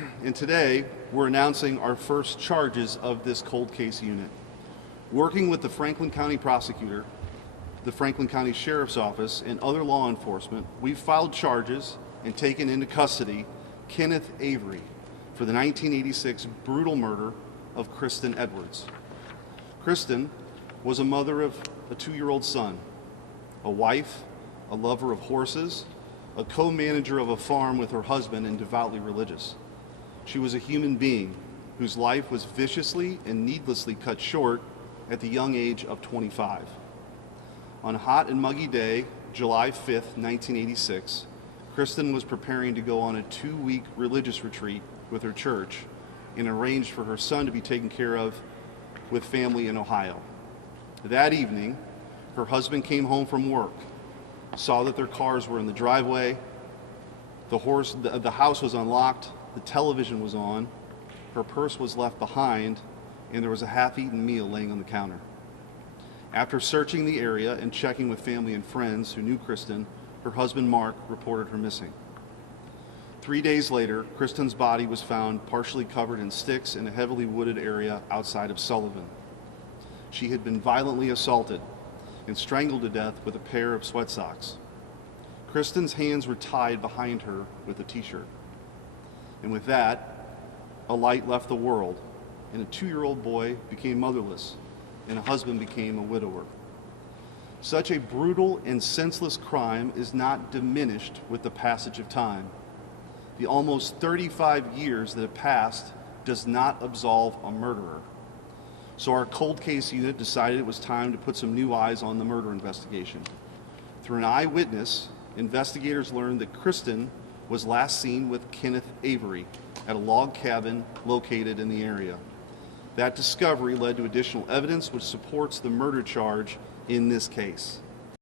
and today we're announcing our first charges of this cold case unit. Working with the Franklin County Prosecutor, the Franklin County Sheriff's Office, and other law enforcement, we've filed charges and taken into custody Kenneth Avery for the 1986 brutal murder of Kristen Edwards. Kristen was a mother of a 2-year-old son, a wife, a lover of horses, a co-manager of a farm with her husband, and devoutly religious. She was a human being whose life was viciously and needlessly cut short at the young age of 25. On a hot and muggy day, July 5th, 1986, Kristen was preparing to go on a 2-week religious retreat with her church and arranged for her son to be taken care of with family in Ohio. That evening, her husband came home from work, saw that their cars were in the driveway, the house was unlocked, the television was on, her purse was left behind, and there was a half-eaten meal laying on the counter. After searching the area and checking with family and friends who knew Kristen, her husband Mark reported her missing. 3 days later, Kristen's body was found partially covered in sticks in a heavily wooded area outside of Sullivan. She had been violently assaulted and strangled to death with a pair of sweat socks. Kristen's hands were tied behind her with a t-shirt. And with that, a light left the world, and a 2-year-old boy became motherless, and a husband became a widower. Such a brutal and senseless crime is not diminished with the passage of time. The almost 35 years that have passed does not absolve a murderer. So our cold case unit decided it was time to put some new eyes on the murder investigation. Through an eyewitness, investigators learned that Kristen was last seen with Kenneth Avery at a log cabin located in the area. That discovery led to additional evidence which supports the murder charge in this case.